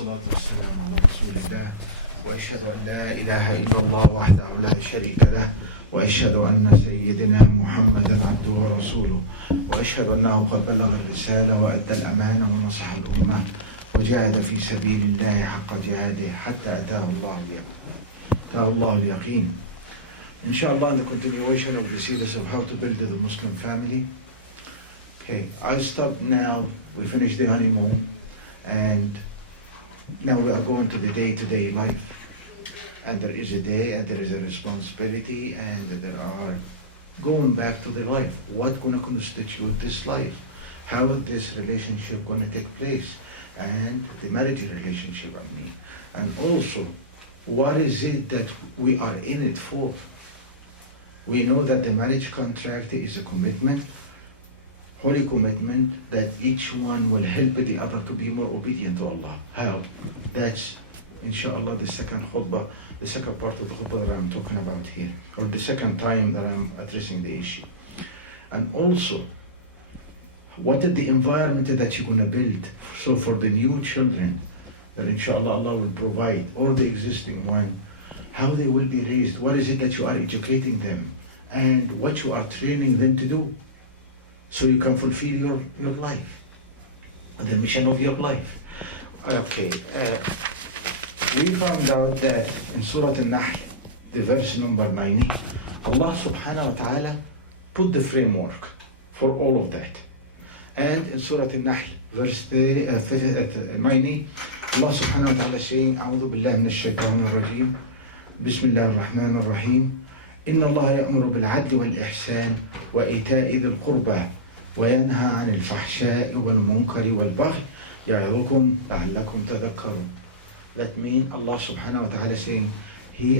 والصلاة والسلام على رسول الله وأشهد أن لا إله إلا الله وحده لا شريك له وأشهد أن سيدنا محمدا عبده ورسوله وأشهد أنه قد بلغ الرسالة وأدى الأمانة ونصح الأمة وجاهد في سبيل الله حق جهاده حتى أتاه الله اليقين. Inshallah, in the continuation of the series of how to build the Muslim family. Okay, I stopped now. We finished the honeymoon, and now we are going to the day-to-day life. And there is a day, and there is a responsibility, and there are going back to the life. What's going to constitute this life? How is this relationship going to take place? And the marriage relationship, And also, what is it that we are in it for? We know that the marriage contract is a commitment, holy commitment, that each one will help the other to be more obedient to Allah. How? That's, inshallah, the second khutbah, the second part of the khutbah that I'm talking about here, or the second time that I'm addressing the issue. And also, what is the environment that you're going to build? So for the new children, that inshallah Allah will provide, or the existing one, how they will be raised, what is it that you are educating them, and what you are training them to do, so you can fulfill your life, the mission of your life. Okay, we found out that in Surah Al-Nahl, the verse number 90, Allah subhanahu wa ta'ala put the framework for all of that. And in Surah Al-Nahl, verse 90, Allah subhanahu wa ta'ala saying, أعوذ بالله من الشيطان الرجيم بسم الله الرحمن الرحيم إن الله يأمر بالعدل والإحسان وإيتاء ذي القربى وينهى عن الفحشاء والمنكر والبغي يعظكم لعلكم تذكرون. That means Allah subhanahu wa ta'ala saying,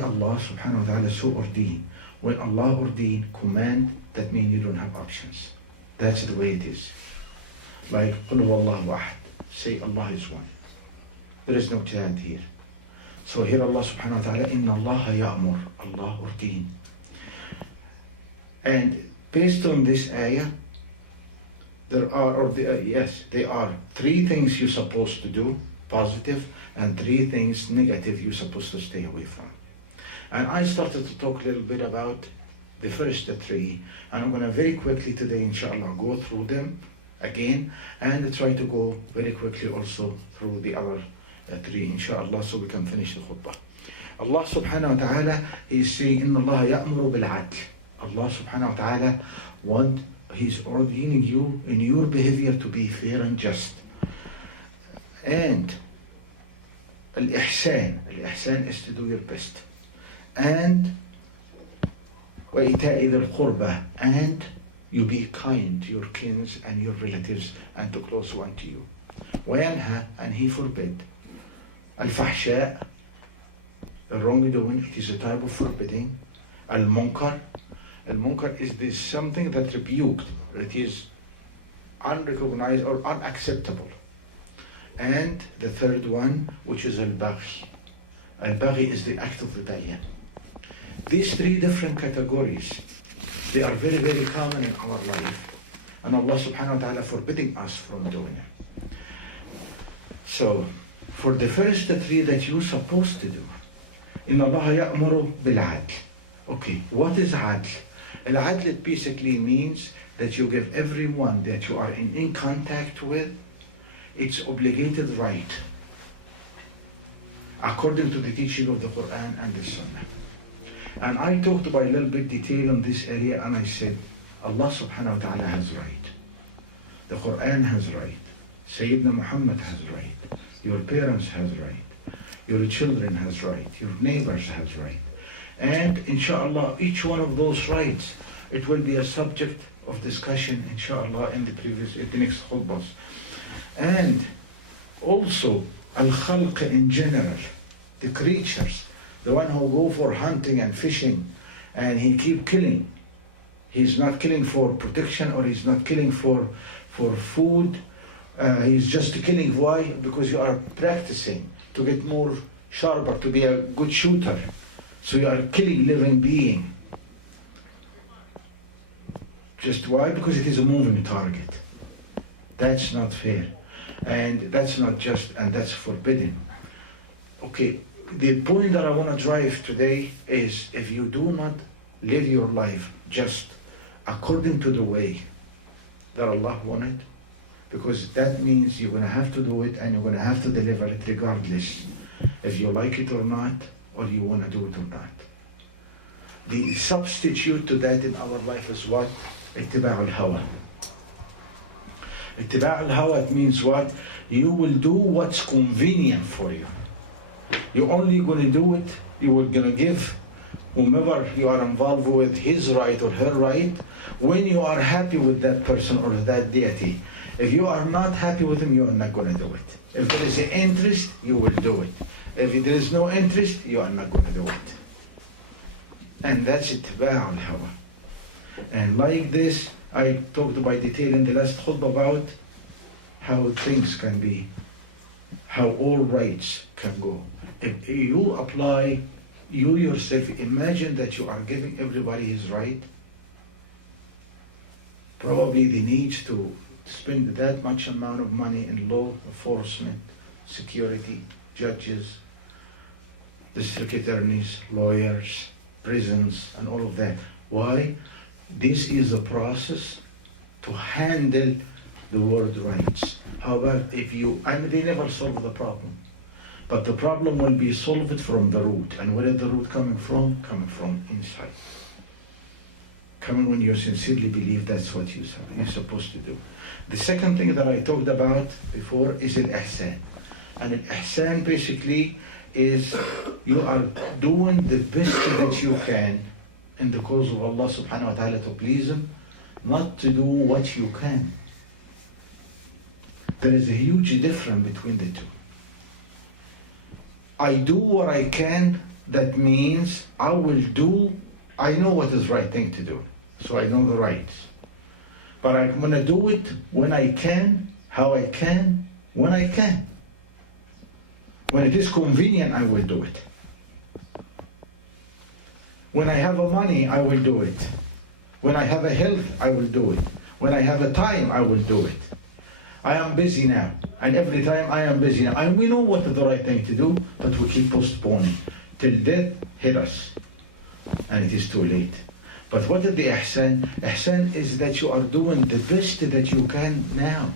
Allah subhanahu wa ta'ala so ordained. When Allah ordained command, that means you don't have options. That's the way it is. Like, قُلْ هُوَ اللَّهُ أَحَدٌ. Say Allah is one. There is no chant here. So here Allah subhanahu wa ta'ala, إِنَّ اللَّهَ يَأْمُرُ. Allah ordained. And based on this ayah, there are three things you're supposed to do, positive, and three things negative you're supposed to stay away from. And I started to talk a little bit about the first three, and I'm going to very quickly today, inshallah, go through them again, and try to go very quickly also through the other three, inshallah, so we can finish the khutbah. Allah subhanahu wa ta'ala is saying, إِنَّ اللَّهَ يَأْمُرُ بِالْعَدْلِ. Allah subhanahu wa ta'ala He's ordaining you in your behavior to be fair and just. And al-ihsan is to do your best. And وَإِيتَاءِ ذِي الْقُرْبَى, and you be kind to your kins and your relatives and to close one to you. وَيَنْهَى, and He forbid. Al-fahsha, the wrongdoing, it is a type of forbidding. Al-munkar is this something that rebuked, it is unrecognized or unacceptable. And the third one, which is al-baghi. Al-baghi is the act of rebellion. These three different categories, they are very, very common in our life. And Allah subhanahu wa ta'ala forbidding us from doing it. So, for the first three that you're supposed to do, إِنَّ اللَّهَ يَأْمُرُ بِالْعَدْلِ. Okay, what is adl? Al-adl basically means that you give everyone that you are in contact with its obligated right, according to the teaching of the Quran and the Sunnah. And I talked about a little bit detail on this area, and I said, Allah subhanahu wa ta'ala has right. The Quran has right. Sayyidina Muhammad has right. Your parents has right. Your children has right. Your neighbors has right. And inshallah, each one of those rights, it will be a subject of discussion, inshallah, in the next khutbahs. And also, al-khalq in general, the creatures, the one who go for hunting and fishing, and he keep killing. He's not killing for protection, or he's not killing for food. He's just killing. Why? Because you are practicing to get more sharper, to be a good shooter. So you are killing living being. Just why? Because it is a moving target. That's not fair. And that's not just, and that's forbidden. Okay, the point that I want to drive today is if you do not live your life just according to the way that Allah wanted, because that means you're going to have to do it and you're going to have to deliver it regardless if you like it or not, or you want to do it or not. The substitute to that in our life is what? Ittiba' al-hawa. Ittiba' al-hawa, it means what? You will do what's convenient for you. You're only going to do it, you are going to give whomever you are involved with his right or her right when you are happy with that person or that deity. If you are not happy with him, you are not going to do it. If there is an interest, you will do it. If there is no interest, you are not going to do it. And that's ittiba' al-hawa. And like this, I talked by detail in the last khutbah about how things can be, how all rights can go. If you apply, you yourself, imagine that you are giving everybody his right. Probably they need to spend that much amount of money in law enforcement, security, judges, district attorneys, lawyers, prisons, and all of that. Why? This is a process to handle the word rights. However, and they never solve the problem. But the problem will be solved from the root. And where is the root coming from? Coming from inside. Coming when you sincerely believe that's what you're supposed to do. The second thing that I talked about before is al-ihsan. And al-ihsan basically is you are doing the best that you can in the cause of Allah subhanahu wa ta'ala to please Him, not to do what you can. There is a huge difference between the two. I do what I can, that means I know what is the right thing to do, so I know the rights. But I'm going to do it when I can, how I can, when I can. When it is convenient, I will do it. When I have money, I will do it. When I have a health, I will do it. When I have a time, I will do it. I am busy now, and every time I am busy now. And we know what is the right thing to do, but we keep postponing till death hit us, and it is too late. But what is the ihsan? Ihsan is that you are doing the best that you can now.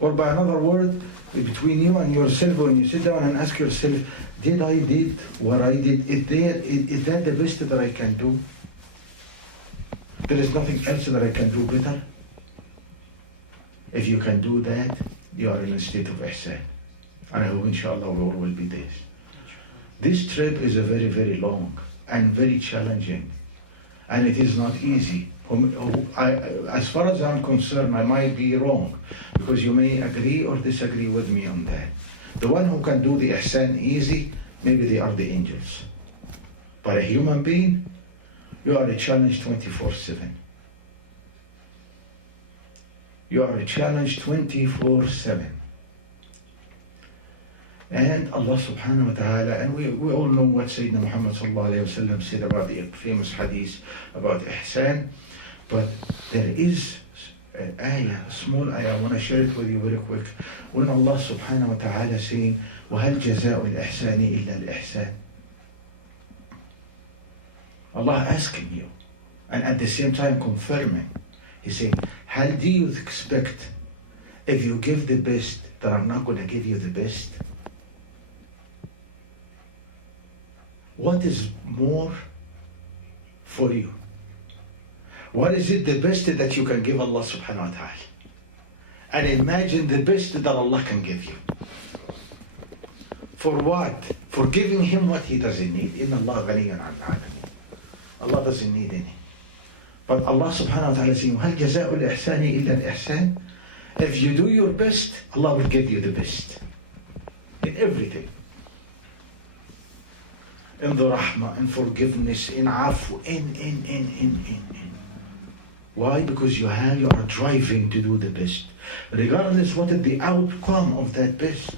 Or by another word, between you and yourself, when you sit down and ask yourself, did I did what I did? Is that the best that I can do? There is nothing else that I can do better? If you can do that, you are in a state of ihsan. And I hope inshallah we all will be this. This trip is a very, very long and very challenging. And it is not easy. As far as I'm concerned, I might be wrong, because you may agree or disagree with me on that. The one who can do the ihsan easy, maybe they are the angels. But a human being, you are a challenge 24/7. You are a challenge 24/7. And Allah subhanahu wa ta'ala, and we all know what Sayyidina Muhammad sallallahu alayhi wa sallam said about the famous hadith about ihsan. But there is an ayah, a small ayah, I want to share it with you very quick. When Allah subhanahu wa ta'ala saying, وَهَلْ جَزَاءُ الْإِحْسَانِ إِلَّا الْإِحْسَانِ. Allah asking you, and at the same time confirming. He said, how do you expect if you give the best that I'm not going to give you the best? What is more for you? What is it the best that you can give Allah subhanahu wa ta'ala? And imagine the best that Allah can give you. For what? For giving Him what He doesn't need. Inna Allah ghaniyyun 'anil 'alamin. Allah doesn't need any. But Allah subhanahu wa ta'ala is saying, هَلْ جَزَاءُ الْإِحْسَانِ إِلَّا الْإِحْسَانِ. If you do your best, Allah will give you the best. In everything. In the rahmah, in forgiveness, in afu, in. Why? Because you are driving to do the best. Regardless what is the outcome of that best.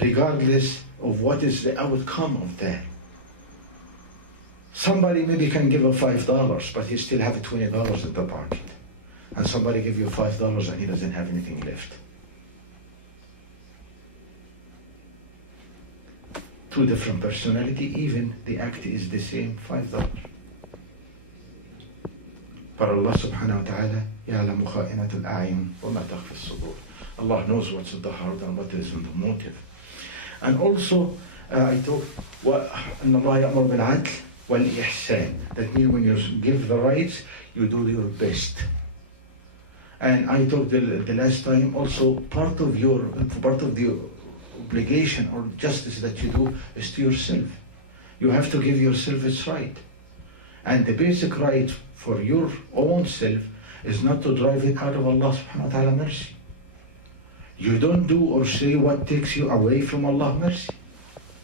Regardless of what is the outcome of that. Somebody maybe can give $5, but he still have $20 in the pocket. and somebody give you $5 and he doesn't have anything left. Two different personality, even the act is the same, $5. But Allah subhanahu wa ta'ala يَعْلَمُ خَائِنَةَ الْأَعْيُنِ وَمَا تَخْفِي الصُّدُورِ. Allah knows what's in the heart and what is in the motive. And also, I talked, إِنَّ اللَّهَ يَأْمُرُ بِالْعَدْلِ وَالْإِحْسَانِ. That means when you give the rights, you do your best. And I told the last time also, part of the obligation or justice that you do is to yourself. You have to give yourself its right. And the basic right for your own self is not to drive it out of Allah subhanahu wa ta'ala mercy. You don't do or say what takes you away from Allah's mercy.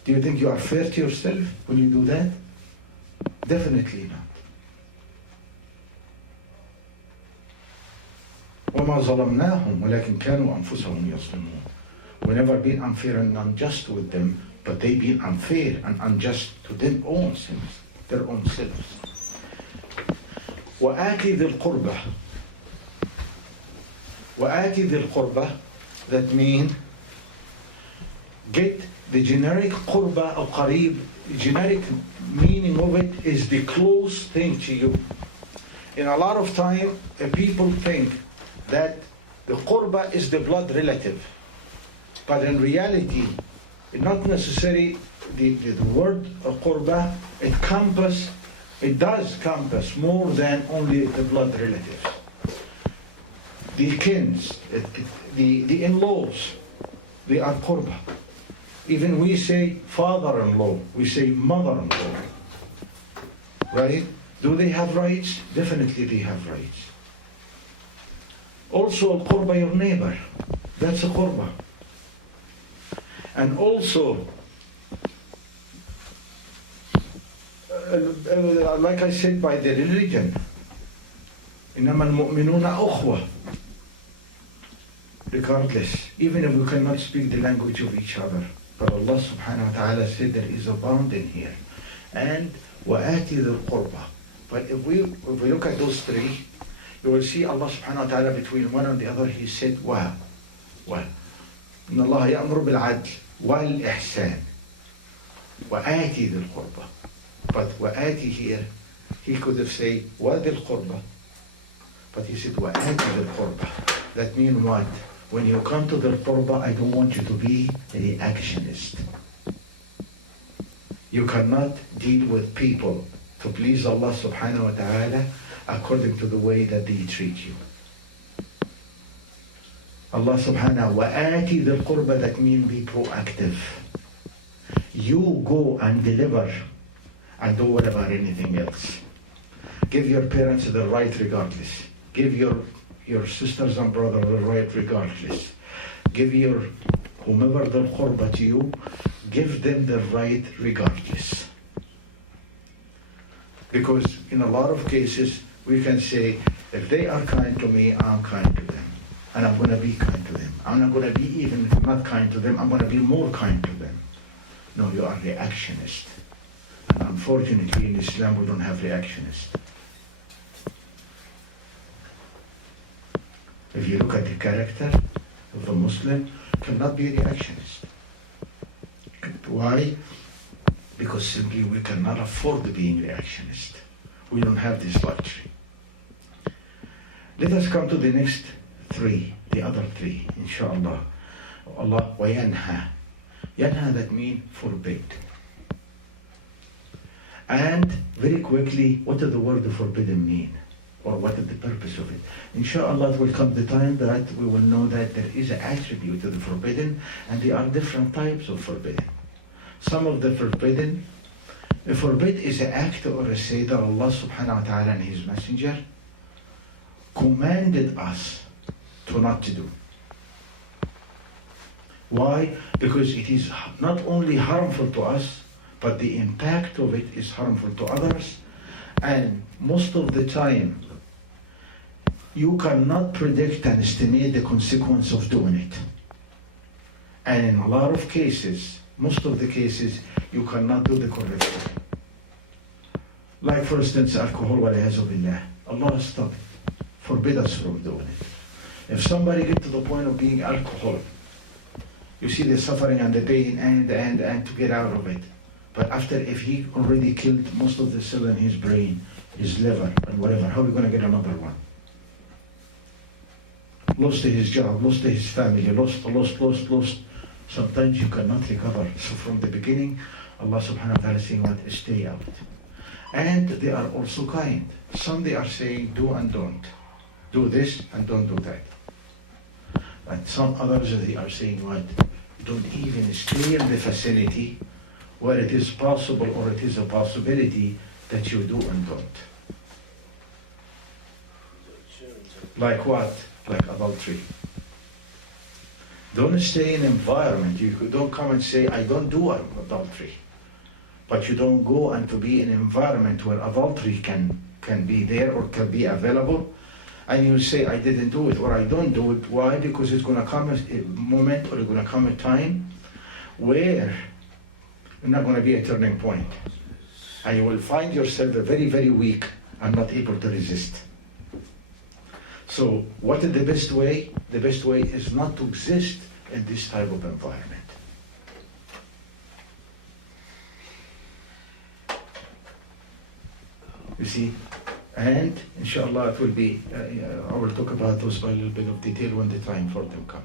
Do you think you are fair to yourself when you do that? Definitely not. وَمَا ظَلَمْنَاهُمْ وَلَكِنْ كَانُوا أَنفُسَهُمْ يَظْلِمُونَ. We never been unfair and unjust with them, but they been unfair and unjust to their own selves. وَآتِ ذِي الْقُرْبَةِ. وَآتِ ذِي الْقُرْبَةِ, that means get the generic qurba or qareeb. Generic meaning of it is the close thing to you. In a lot of time, people think that the qurba is the blood relative. But in reality, not necessarily the word qurba, it does compass more than only the blood relatives. The kins, the in-laws, they are qurba. Even we say father-in-law, we say mother-in-law. Right? Do they have rights? Definitely they have rights. Also, qurba, your neighbor, that's a qurba. And also, like I said, by the religion, إِنَّمَا الْمُؤْمِنُونَ أُخْوَةٌ. Regardless, even if we cannot speak the language of each other, but Allah subhanahu wa ta'ala said there is a bond in here. And وَآتِ ذِي الْقُرْبَةِ. But if we look at those three, you will see Allah subhanahu wa ta'ala between one and the other, He said, إِنَّ اللَّهَ يَأْمُرُ بِالْعَدْلِ وَالْإِحْسَانِ وَآتِ ذِي الْقُرْبَةِ. But وَآتِ here, He could have said وَذِي الْقُرْبَةِ, but He said وَآتِ ذِي الْقُرْبَةِ. That means what? When you come to the qurba, I don't want you to be a reactionist. You cannot deal with people to please Allah subhanahu wa ta'ala according to the way that they treat you. Allah subhanahu wa ati dhil qurba, that means be proactive. You go and deliver and don't worry about anything else. Give your parents the right regardless. Give your sisters and brothers the right regardless. Give your whomever the qurba to you, give them the right regardless. Because in a lot of cases, we can say, if they are kind to me, I'm kind to them. And I'm going to be kind to them. I'm not going to be even not kind to them, I'm going to be more kind to them. No, you are reactionist. And unfortunately, in Islam, we don't have reactionists. If you look at the character of a Muslim, cannot be a reactionist. Why? Because simply we cannot afford being reactionist. We don't have this luxury. Let us come to the next three, the other three, inshallah. Allah, وَيَنْهَى. Yanha, that means forbid. And very quickly, what does the word forbidden mean? Or what is the purpose of it? Inshallah, it will come the time that we will know that there is an attribute to the forbidden, and there are different types of forbidden. Some of the forbidden, a forbid is an act or a say that Allah subhanahu wa ta'ala and His Messenger commanded us to not to do. Why? Because it is not only harmful to us, but the impact of it is harmful to others. And most of the time, you cannot predict and estimate the consequence of doing it. And in a lot of cases, most of the cases, you cannot do the correct thing. Like for instance, alcohol, wal-iyazu billah. Allah stopped it forbid us from doing it. If somebody get to the point of being alcoholic, you see the suffering and the pain and to get out of it. But after, if he already killed most of the cell in his brain, his liver and whatever, how are we going to get another one? Lost his job, lost his family, lost. Sometimes you cannot recover. So from the beginning, Allah subhanahu wa ta'ala is saying what? Stay out. And they are also kind. Some they are saying do and don't. Do this and don't do that. And some others they are saying what? Don't even stay in the facility where it is possible or it is a possibility that you do and don't. Like what? Like adultery. Don't stay in an environment. You don't come and say, I don't do adultery. But you don't go and to be in an environment where adultery can be there or can be available. And you say, I didn't do it or I don't do it. Why? Because it's going to come a moment or it's going to come a time where it's not going to be a turning point. And you will find yourself very, very weak and not able to resist. So what is the best way? The best way is not to exist in this type of environment. You see? And inshallah it will be, I will talk about those by a little bit of detail when the time for them come.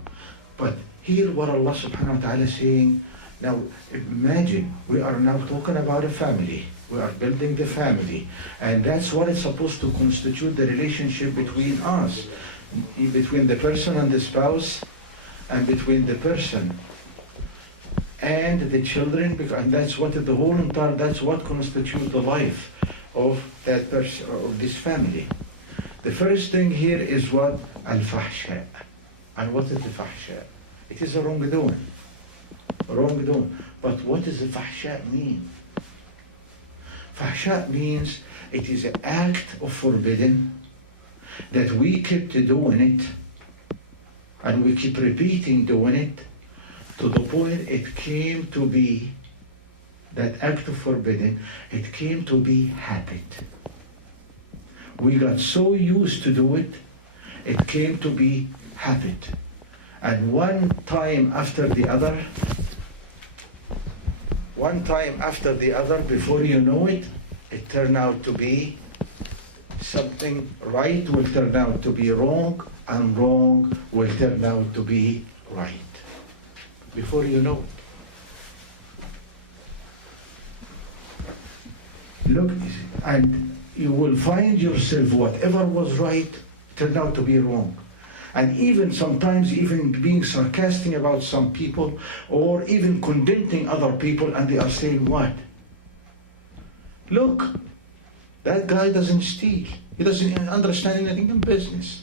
But here what Allah subhanahu wa ta'ala is saying, now imagine we are now talking about a family. We are building the family. And that's what is supposed to constitute the relationship between us, between the person and the spouse, and between the person and the children, and that's what the whole entire, that's what constitutes the life of that person, of this family. The first thing here is what? Al-fahsha. And what is the fahsha? It is a wrongdoing. Wrongdoing. But what does the fahsha mean? Fahsha means it is an act of forbidden that we keep doing it and we keep repeating doing it to the point it came to be, that act of forbidden, it came to be habit. We got so used to do it, it came to be habit. And one time after the other, before you know it, it turned out to be something right will turn out to be wrong, and wrong will turn out to be right. Before you know it. Look, and you will find yourself, whatever was right turned out to be wrong. And even sometimes even being sarcastic about some people, or even condemning other people, and they are saying what? Look, that guy doesn't steal. He doesn't understand anything in business.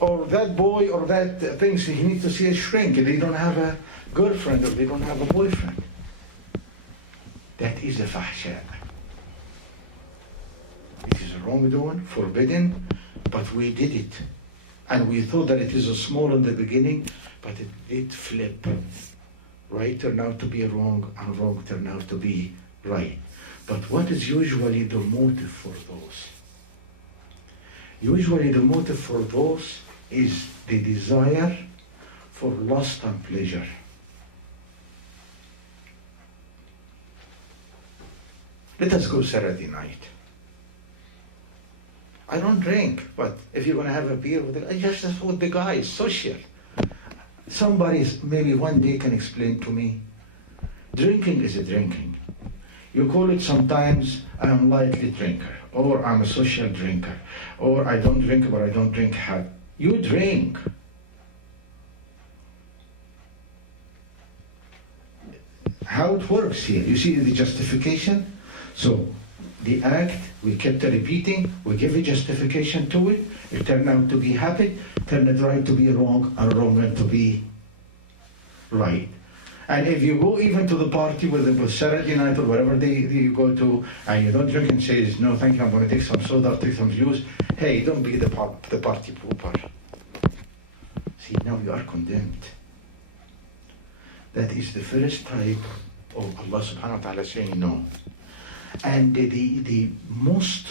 Or that boy or that thinks he needs to see a shrink, and they don't have a girlfriend or they don't have a boyfriend. That is a fahsha. It is a wrongdoing, forbidden, but we did it. And we thought that it is a small in the beginning, but it did flip. Right turned out to be wrong, and wrong turned out to be right. But what is usually the motive for those? Usually the motive for those is the desire for lust and pleasure. Let us go Saturday night. I don't drink, but if you're going to have a beer with the guys, social. Somebody maybe one day can explain to me, drinking is a drinking. You call it sometimes I'm lightly drinker, or I'm a social drinker, or I don't drink but I don't drink hard. You drink. How it works here, you see the justification? So the act, we kept repeating, we give a justification to it, it turned out to be habit, turned it right to be wrong, and wrong to be right. And if you go even to the party with Saturday night or whatever you go to, and you don't drink and say, no thank you, I'm going to take some soda, take some juice, hey, don't be the party pooper. See, now you are condemned. That is the first type of Allah subhanahu wa ta'ala saying no. And the most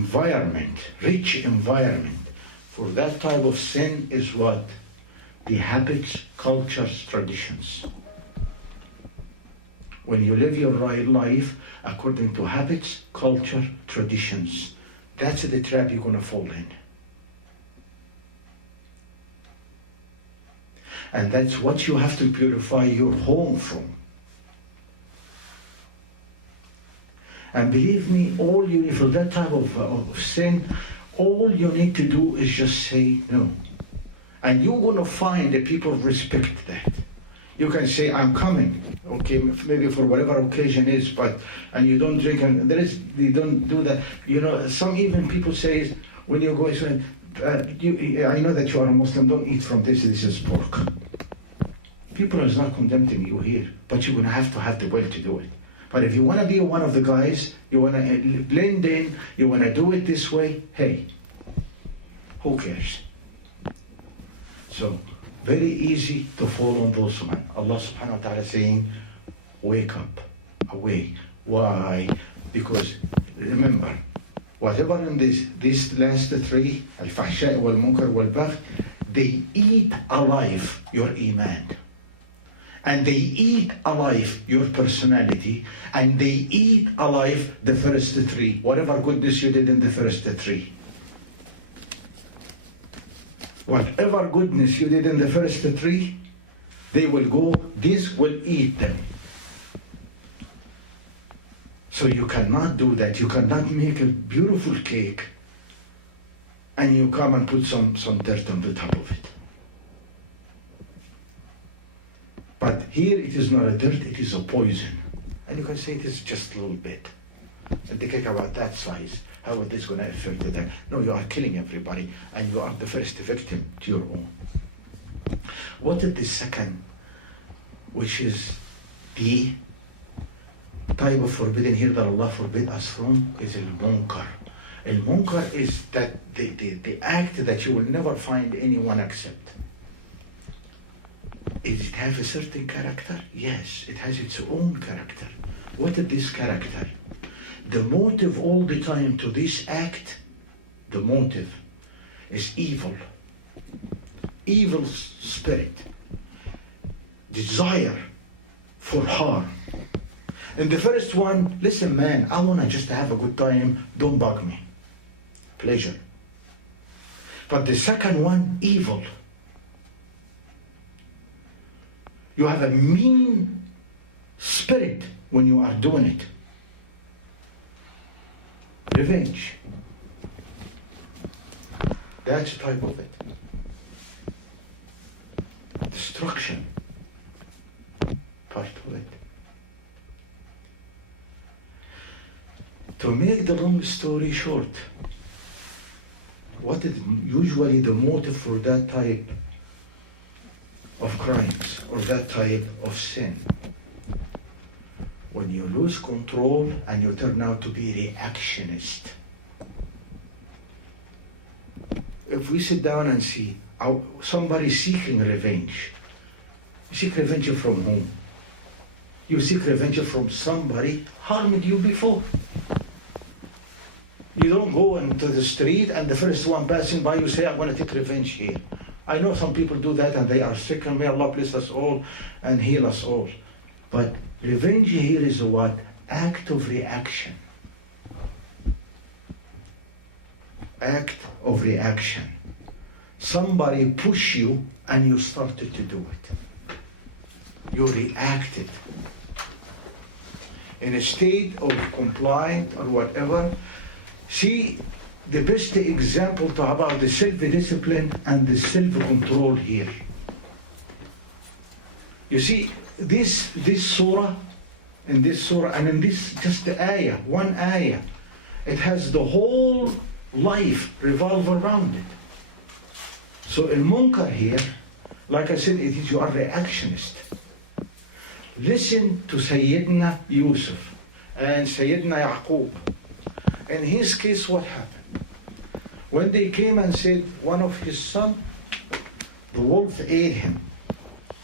environment, rich environment for that type of sin is what? The habits, cultures, traditions. When you live your right life according to habits, culture, traditions, that's the trap you're going to fall in. And that's what you have to purify your home from. And believe me, all you need for that type of sin, all you need to do is just say no. And you're going to find that people respect that. You can say, I'm coming, okay, maybe for whatever occasion is, and you don't drink, and you don't do that. You know, some even people say, when you go, I know that you are a Muslim, don't eat from this is pork. People is not condemning you here, but you're going to have the will to do it. But if you want to be one of the guys, you want to blend in, you want to do it this way, hey, who cares? So, very easy to fall on those men. Allah subhanahu wa ta'ala saying, wake up, awake. Why? Because remember, whatever in these last three, al-fahsha wal-munkar wal-bagh, they eat alive your iman. And they eat alive your personality, and they eat alive the first three, whatever goodness you did in the first three. Whatever goodness you did in the first three, they will go, this will eat them. So you cannot do that. You cannot make a beautiful cake and you come and put some dirt on the top of it. But here it is not a dirt, it is a poison. And you can say it is just a little bit. And the cake about that size, how is this going to affect that? No, you are killing everybody, and you are the first victim to your own. What is the second, which is the type of forbidden here that Allah forbid us from, is al-munkar. Al-munkar is that the act that you will never find anyone accept. Does it have a certain character? Yes, it has its own character. What is this character? The motive all the time to this act, the motive is evil. Evil spirit. Desire for harm. And the first one, listen man, I want to just have a good time, don't bug me. Pleasure. But the second one, evil. You have a mean spirit when you are doing it. Revenge. That's the type of it. Destruction. Part of it. To make the long story short, what is usually the motive for that type of crimes or that type of sin? When you lose control and you turn out to be reactionist. If we sit down and see somebody seeking revenge, you seek revenge from whom? You seek revenge from somebody harmed you before. You don't go into the street and the first one passing by you say, I'm going to take revenge here. I know some people do that and they are sick, and may Allah bless us all and heal us all. But revenge here is what? Act of reaction. Act of reaction. Somebody push you and you started to do it. You reacted. In a state of compliant or whatever. See, the best example to about the self-discipline and the self-control here. You see, this surah, in this surah, and in this just the ayah, one ayah, it has the whole life revolve around it. So al-munkar here, like I said, it is you are reactionist. Listen to Sayyidina Yusuf and Sayyidina Yaqub. In his case, what happened? When they came and said one of his sons, the wolf ate him,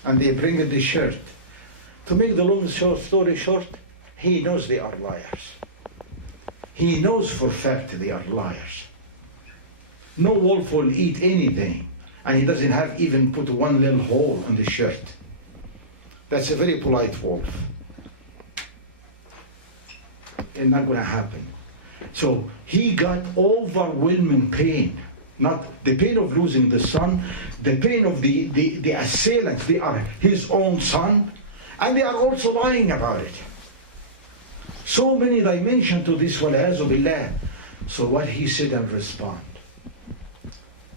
and they bring the shirt. To make the long story short, he knows they are liars. He knows for fact they are liars. No wolf will eat anything, and he doesn't have even put one little hole on the shirt. That's a very polite wolf. It's not going to happen. So he got overwhelming pain. Not the pain of losing the son, the pain of the assailants. They are his own son, and they are also lying about it. So many dimensions to this, wal-'iyadhu billah. So what he said and respond,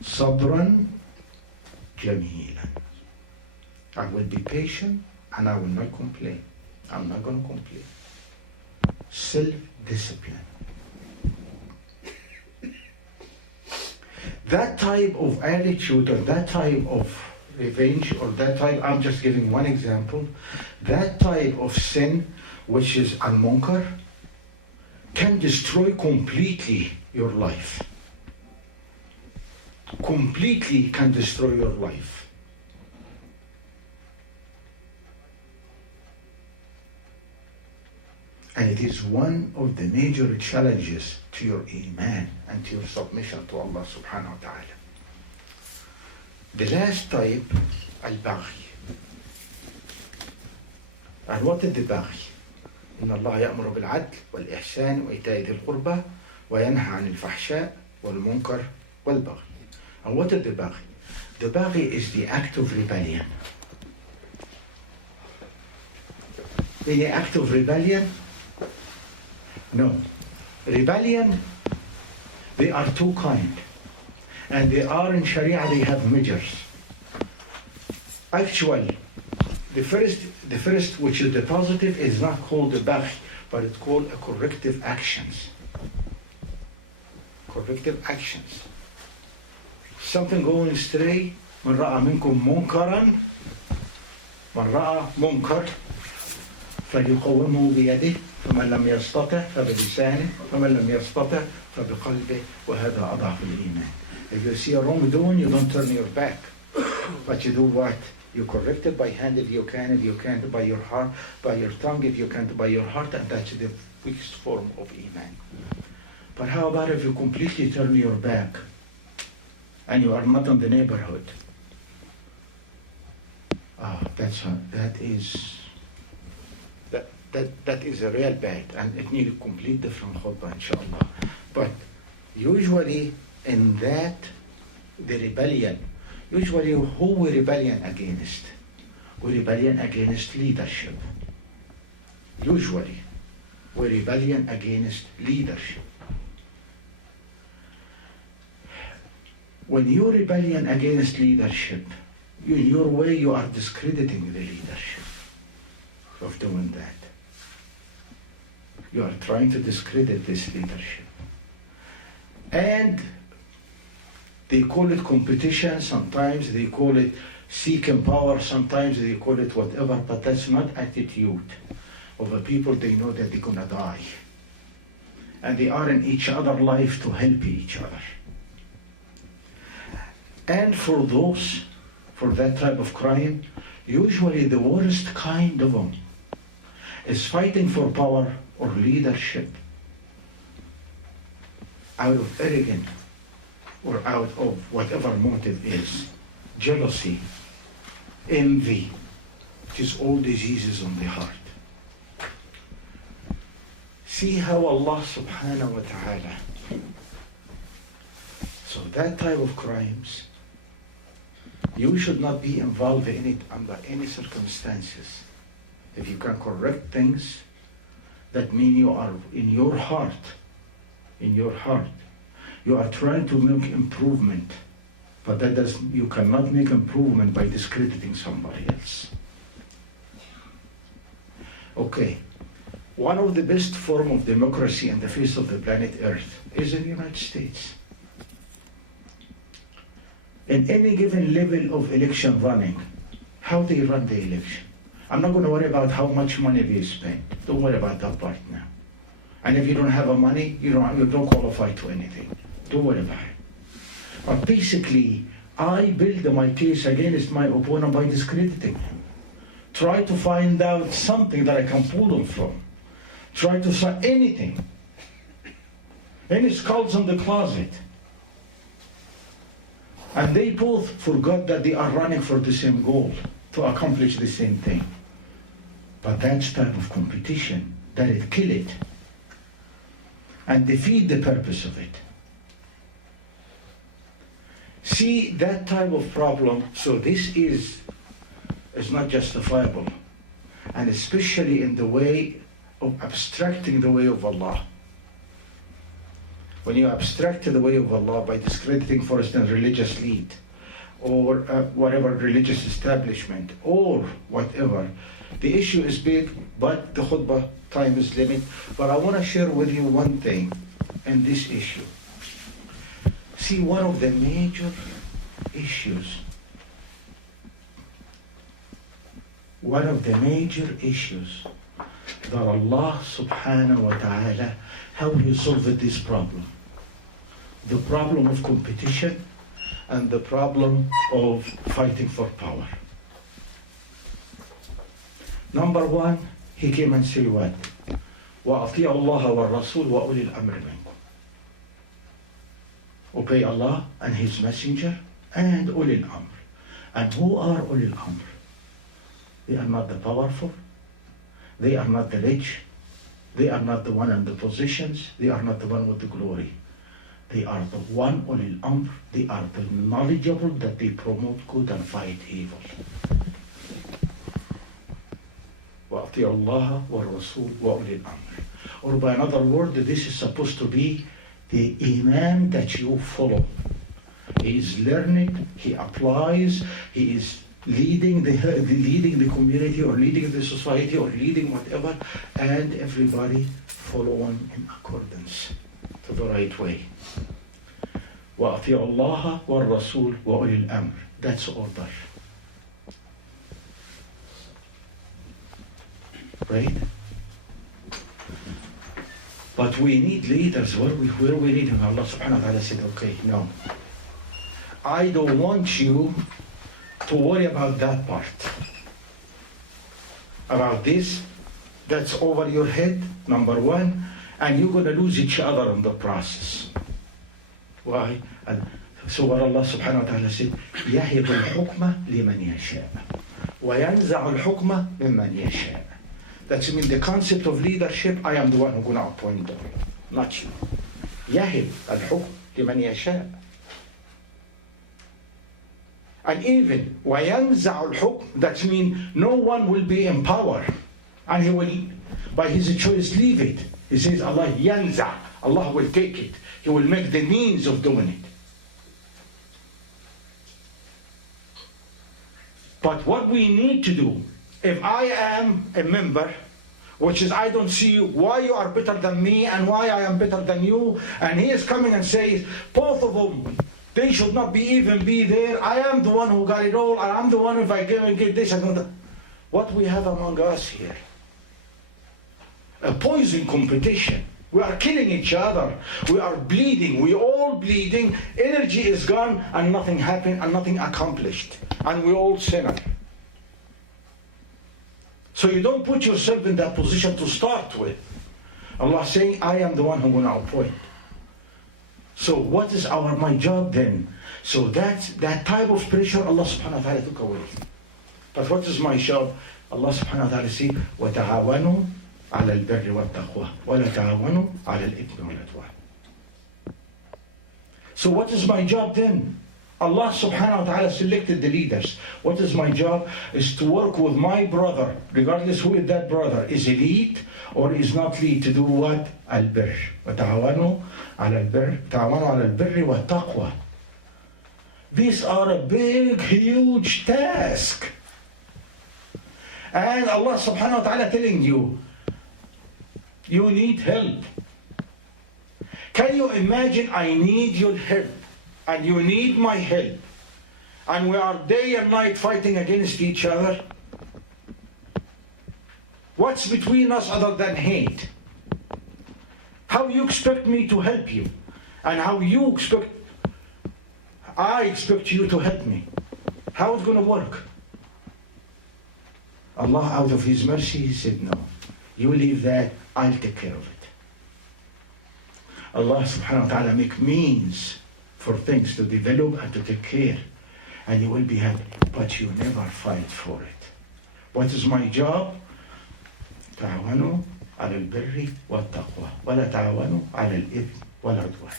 Sabran Jamilan. I will be patient and I will not complain. I'm not going to complain. Self-discipline. That type of attitude or that type of revenge or that type, I'm just giving one example, that type of sin, which is al-munkar, can destroy completely your life. Completely can destroy your life. And it is one of the major challenges to your iman and to your submission to Allah subhanahu wa ta'ala. The last type, al-baghi. And what is the baghi? إن الله يأمر بالعدل والإحسان وإيتاء ذي القربى وينهى عن الفحشاء والمنكر والبغي. And what is the baghi? The baghi is the act of rebellion. Any act of rebellion? No. Rebellion, they are two kind. And they are in Sharia, they have measures. Actually, the first, which is the positive, is not called the baghi, but it's called a corrective actions. Corrective actions. Something going astray, من رأى منكم منكرا من رأى منكر فليقومه بيده فمن لم يستطع فبلسانه فمن لم يستطع فبقلبه وهذا أضعف الإيمان. If you see a wrong doing, you don't turn your back, but you do what? You correct it by hand if you can. If you can't, by your heart, by your tongue. If you can't, by your heart, and that's the weakest form of iman. But how about if you completely turn your back and you are not in the neighborhood? That is a real bad, and it needs a complete different khutbah, inshallah. But usually in that, the rebellion, usually who we rebellion against? We rebellion against leadership. Usually, we rebellion against leadership. When you rebellion against leadership, in your way you are discrediting the leadership of doing that. You are trying to discredit this leadership. And they call it competition, sometimes they call it seeking power, sometimes they call it whatever, but that's not attitude of a people. They know that they're gonna die. And they are in each other's life to help each other. And for that type of crime, usually the worst kind of them is fighting for power or leadership out of arrogance or out of whatever motive is, jealousy, envy, which is all diseases on the heart. See how Allah subhanahu wa ta'ala, so that type of crimes, you should not be involved in it under any circumstances. If you can correct things, that means you are in your heart, you are trying to make improvement, but you cannot make improvement by discrediting somebody else. Okay, one of the best form of democracy on the face of the planet Earth is in the United States. In any given level of election running, how they run the election. I'm not going to worry about how much money they spend. Don't worry about that part now. And if you don't have money, you don't qualify to anything. Don't worry about it. But basically, I build my case against my opponent by discrediting him. Try to find out something that I can pull them from. Try to say anything. and skulls in the closet. And they both forgot that they are running for the same goal, to accomplish the same thing. But that type of competition, that it kill it and defeat the purpose of it. See, that type of problem, so this is not justifiable, and especially in the way of abstracting the way of Allah. When you abstract the way of Allah by discrediting, for instance, religious lead, or whatever religious establishment, or whatever, the issue is big, but the khutbah time is limited. But I want to share with you one thing in this issue. See, one of the major issues, that Allah subhanahu wa ta'ala, how He solved this problem. The problem of competition and the problem of fighting for power. Number one, He came and said what? وَأَطِيعُوا اللَّهَ وَالرَّسُولَ وَأُولِي الْأَمْرِ مِنْكُمْ. Obey Allah and His Messenger and Ulil Amr. And who are Ulil Amr? They are not the powerful. They are not the rich. They are not the one in the positions. They are not the one with the glory. They are the one Ulil Amr. They are the knowledgeable that they promote good and fight evil. وَأَطِيعُوا اللَّهَ وَالرَّسُولَ وَأُولِي الْأَمْرِ. Or by another word, this is supposed to be the Imam that you follow. He is learning, he applies, he is leading the community, or leading the society, or leading whatever, and everybody following in accordance to the right way. وَأَطِيعُوا اللَّهَ وَالرَّسُولَ وَأُولِي الْأَمْرِ. That's order. Right? But we need leaders. Where we need them? Allah subhanahu wa ta'ala said, okay, no. I don't want you to worry about that part. About this, that's over your head, number one, and you're going to lose each other in the process. Why? So what Allah subhanahu wa ta'ala said, يَهِبُ الْحُكْمَ لِمَنْ يَشَاءُ وَيَنْزَعُ الْحُكْمَ مِمَّنْ يَشَاءُ. That means the concept of leadership, I am the one who's going to appoint them, not you. يَهِبُ الْحُكْمَ لِمَنْ يَشَاءُ. And even وَيَنْزَعُ الْحُكْمَ, that means no one will be in power, and he will, by his choice, leave it. He says Allah يَنْزَعُ, Allah will take it. He will make the means of doing it. But what we need to do, if I am a member, which is I don't see why you are better than me and why I am better than you, and he is coming and says, both of them, they should not even be there. I am the one who got it all. I am the one, if I get this, I don't. What we have among us here? A poison competition. We are killing each other. We are bleeding. We all bleeding. Energy is gone and nothing happened and nothing accomplished. And we all sinner. So you don't put yourself in that position to start with. Allah saying, I am the one who will now appoint. So what is my job then? So that type of pressure Allah subhanahu wa ta'ala took away. But what is my job? Allah subhanahu wa ta'ala said, وَتَعَوَنُوا عَلَى الْبِرِّ وَالتَّقْوَى وَلَا تَعَوَنُوا عَلَى الْإِثْمِ وَالْعُدْوَانِ. So what is my job then? Allah subhanahu wa ta'ala selected the leaders. What is my job? Is to work with my brother, regardless who is that brother, is he lead or is not lead, to do what? Al-birr. وَتَعَوَنُوا عَلَى الْبِرِّ تَعَوَنُوا عَلى الْبِرِّ وَالتَّقْوَى. These are a big, huge task. And Allah subhanahu wa ta'ala telling you, you need help. Can you imagine? I need your help. And you need my help. And we are day and night fighting against each other. What's between us other than hate? How you expect me to help you? And how I expect you to help me? How it's going to work? Allah, out of His mercy, He said, no. You leave that, I'll take care of it. Allah subhanahu wa ta'ala make means for things to develop and to take care. And you will be happy. But you never fight for it. What is my job? تعاونوا على البر والتقوى ولا تعاونوا على الإثم والعدوان.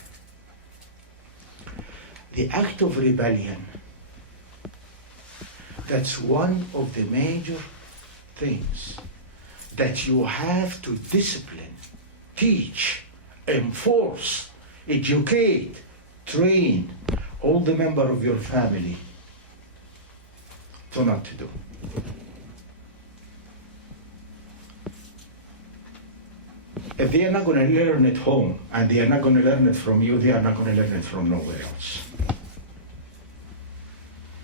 The act of rebellion, that's one of the major things that you have to discipline, teach, enforce, educate, train all the members of your family to not to do. If they are not going to learn it home, and they are not going to learn it from you, they are not going to learn it from nowhere else.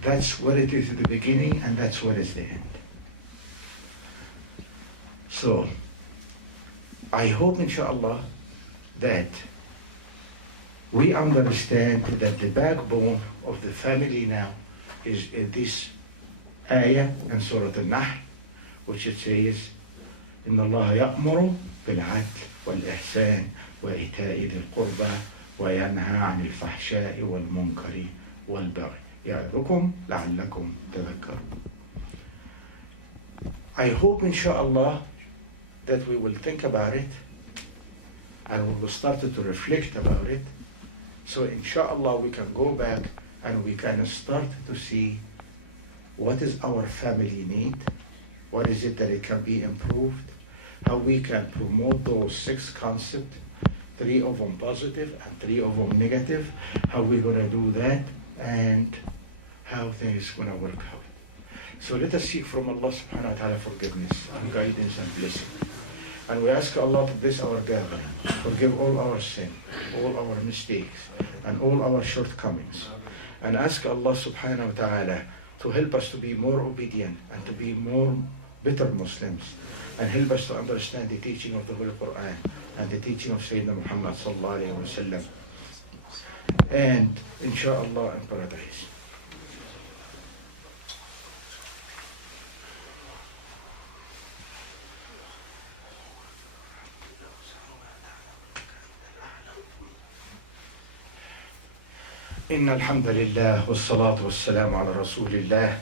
That's what it is at the beginning, and that's what is the end. So, I hope, inshallah, that we understand that the backbone of the family now is this ayah in Surah Al-Nahl, which it says, إن الله يأمر بالعدل والإحسان وإيتاء ذي القربى وينهى عن الفحشاء والمنكر والبغي يعظكم لعلكم تذكرون. I hope, inshallah, that we will think about it and we will start to reflect about it. So, inshallah, we can go back and we can start to see what is our family need, what is it that it can be improved, how we can promote those 6 concepts, 3 of them positive and 3 of them negative, how we're going to do that, and how things going to work out. So let us seek from Allah subhanahu wa ta'ala forgiveness and guidance and blessing. And we ask Allah to bless our gathering, forgive all our sin, all our mistakes, and all our shortcomings. And ask Allah subhanahu wa ta'ala to help us to be more obedient and to be more better Muslims, and help us to understand the teaching of the Holy Quran and the teaching of Sayyidina Muhammad sallallahu alayhi wa sallam. And inshallah in paradise. إن الحمد لله والصلاة والسلام على رسول الله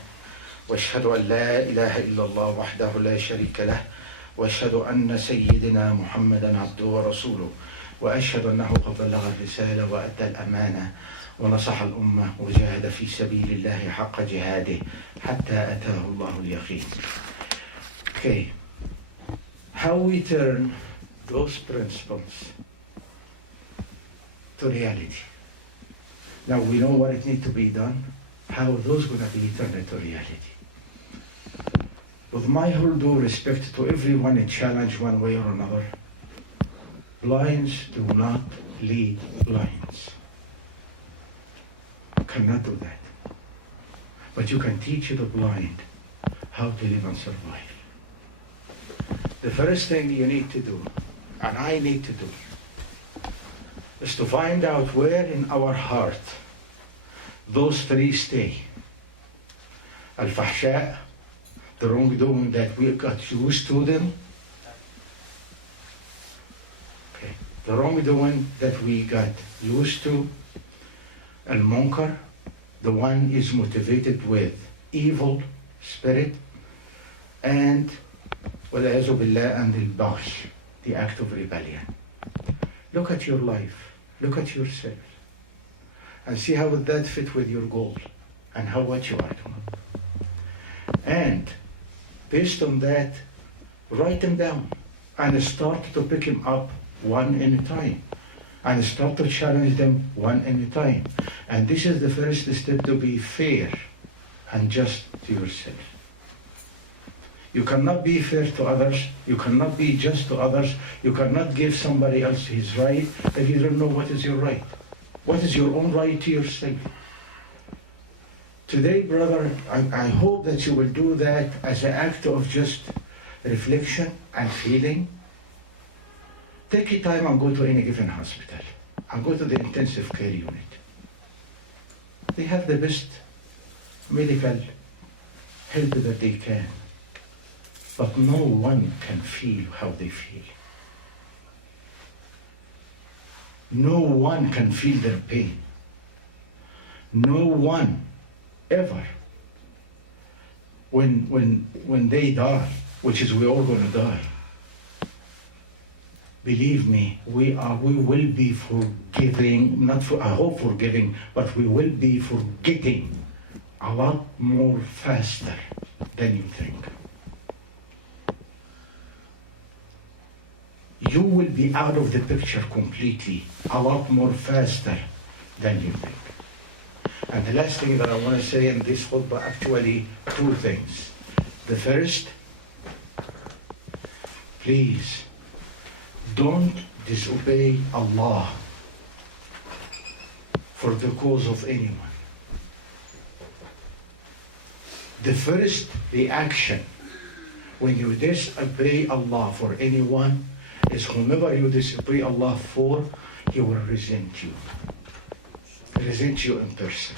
واشهد أن لا إله إلا الله وحده لا شريك له واشهد أن سيدنا محمدا عبده ورسوله وأشهد أنه قد بلغ الرسالة وأدى الأمانة ونصح الأمة وجاهد في سبيل الله حق جهاده حتى أتاه الله اليقين. Okay, how we turn those principles to reality. Now we know what it needs to be done, how those going to be turned into reality. With my whole due respect to everyone in challenge one way or another, blinds do not lead blinds. You cannot do that. But you can teach the blind how to live and survive. The first thing you need to do, and I need to do, is to find out where in our heart those 3 stay. Al-Fahsha, the wrongdoing that we got used to them. Okay. The wrongdoing that we got used to. Al-Munkar, the one is motivated with evil spirit. And wal-A'udhu Billah, and al-Baghsh, the act of rebellion. Look at your life. Look at yourself. And see how would that fit with your goal and how what you are doing. And based on that, write them down and start to pick them up one at a time. And start to challenge them one at a time. And this is the first step, to be fair and just to yourself. You cannot be fair to others. You cannot be just to others. You cannot give somebody else his right if you don't know what is your right. What is your own right to yourself? Today, brother, I hope that you will do that as an act of just reflection and feeling. Take your time and go to any given hospital and go to the intensive care unit. They have the best medical help that they can. But no one can feel how they feel. no one can feel their pain. No one ever. When they die, which is we're all going to die, believe me, we will be forgiving, I hope forgiving, but we will be forgetting a lot more faster than you think. You will be out of the picture completely a lot more faster than you think. And the last thing that I want to say in this khutbah, actually, two things. The first, please don't disobey Allah for the cause of anyone. The first reaction when you disobey Allah for anyone is whomever you disobey Allah for, he will resent you. Resent you in person.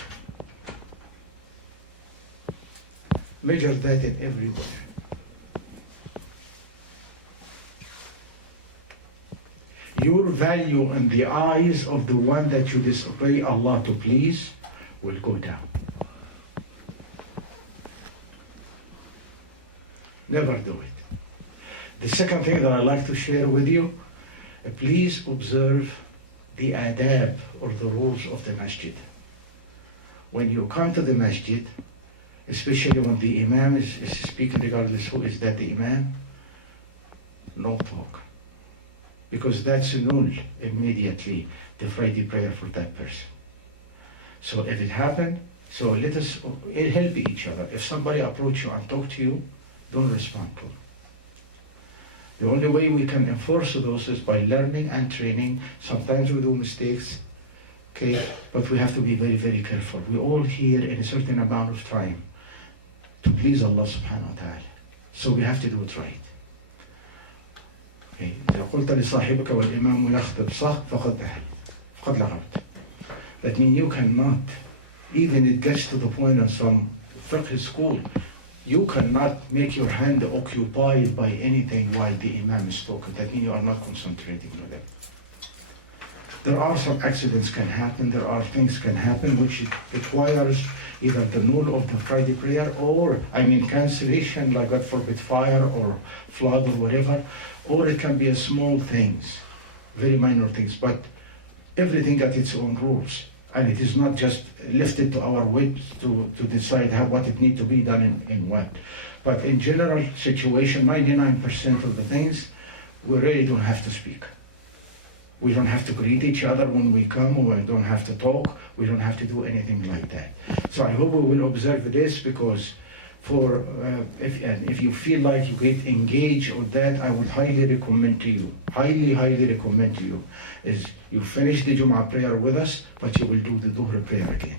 Measure that in everywhere. Your value in the eyes of the one that you disobey Allah to please will go down. Never do it. The second thing that I'd like to share with you, please observe the adab or the rules of the masjid. When you come to the masjid, especially when the imam is speaking, regardless who is that the imam, no talk. Because that's null immediately the Friday prayer for that person. So if it happened, so let us help each other. If somebody approach you and talk to you, don't respond to them. The only way we can enforce those is by learning and training. Sometimes we do mistakes, okay, but we have to be very, very careful. We're all here in a certain amount of time to please Allah subhanahu wa ta'ala. So we have to do it right. Okay. إذا قلت لصاحبك والإمام يخطب صح فقد لغبت. That means you cannot, even it gets to the point of some fiqh school, you cannot make your hand occupied by anything while the imam is talking. That means you are not concentrating on them. There are some accidents can happen, there are things can happen which requires either the null of the Friday prayer or, cancellation, like God forbid, fire or flood or whatever, or it can be a small things, very minor things, but everything got its own rules. And it is not just lifted to our wits to decide what it needs to be done in what. But in general situation, 99% of the things, we really don't have to speak. We don't have to greet each other when we come, or we don't have to talk, we don't have to do anything like that. So I hope we will observe this, because if you feel like you get engaged on that, I would highly recommend to you, highly recommend to you, is you finish the Jum'ah prayer with us, but you will do the Dhuhr prayer again,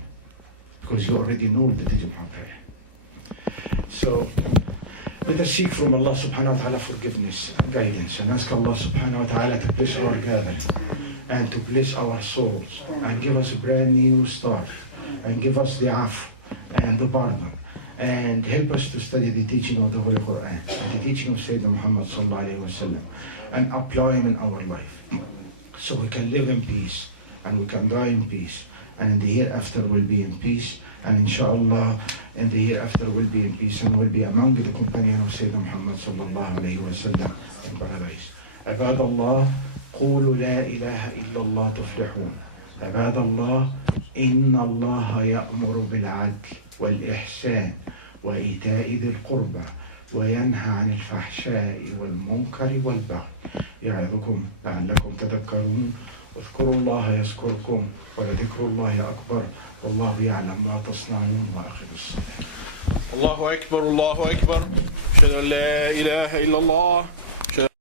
because you already know the Jum'ah prayer. So let us seek from Allah subhanahu wa ta'ala forgiveness and guidance, and ask Allah subhanahu wa ta'ala to bless our gathering and to bless our souls and give us a brand new start and give us the afu and the pardon, and help us to study the teaching of the Holy Quran and the teaching of Sayyidina Muhammad sallallahu alayhi wa sallam, and apply them in our life, so we can live in peace and we can die in peace, and in the hereafter we'll be in peace, and inshallah in the hereafter we'll be in peace and we'll be among the companions of Sayyidina Muhammad sallallahu alayhi wa sallam in paradise. عباد الله قولوا لا إله إلا الله تفلحون. عباد الله إن الله يأمر بالعدل والإحسان وإيتاء ذي القربى وينهى عن الفحشاء والمنكر والبغي يعظكم لعلكم تذكرون. اذكروا الله يذكركم ولذكر الله أكبر والله يعلم ما تصنعون وأقم الصلاة. الله أكبر الله أكبر. أشهد أن لا إله إلا الله.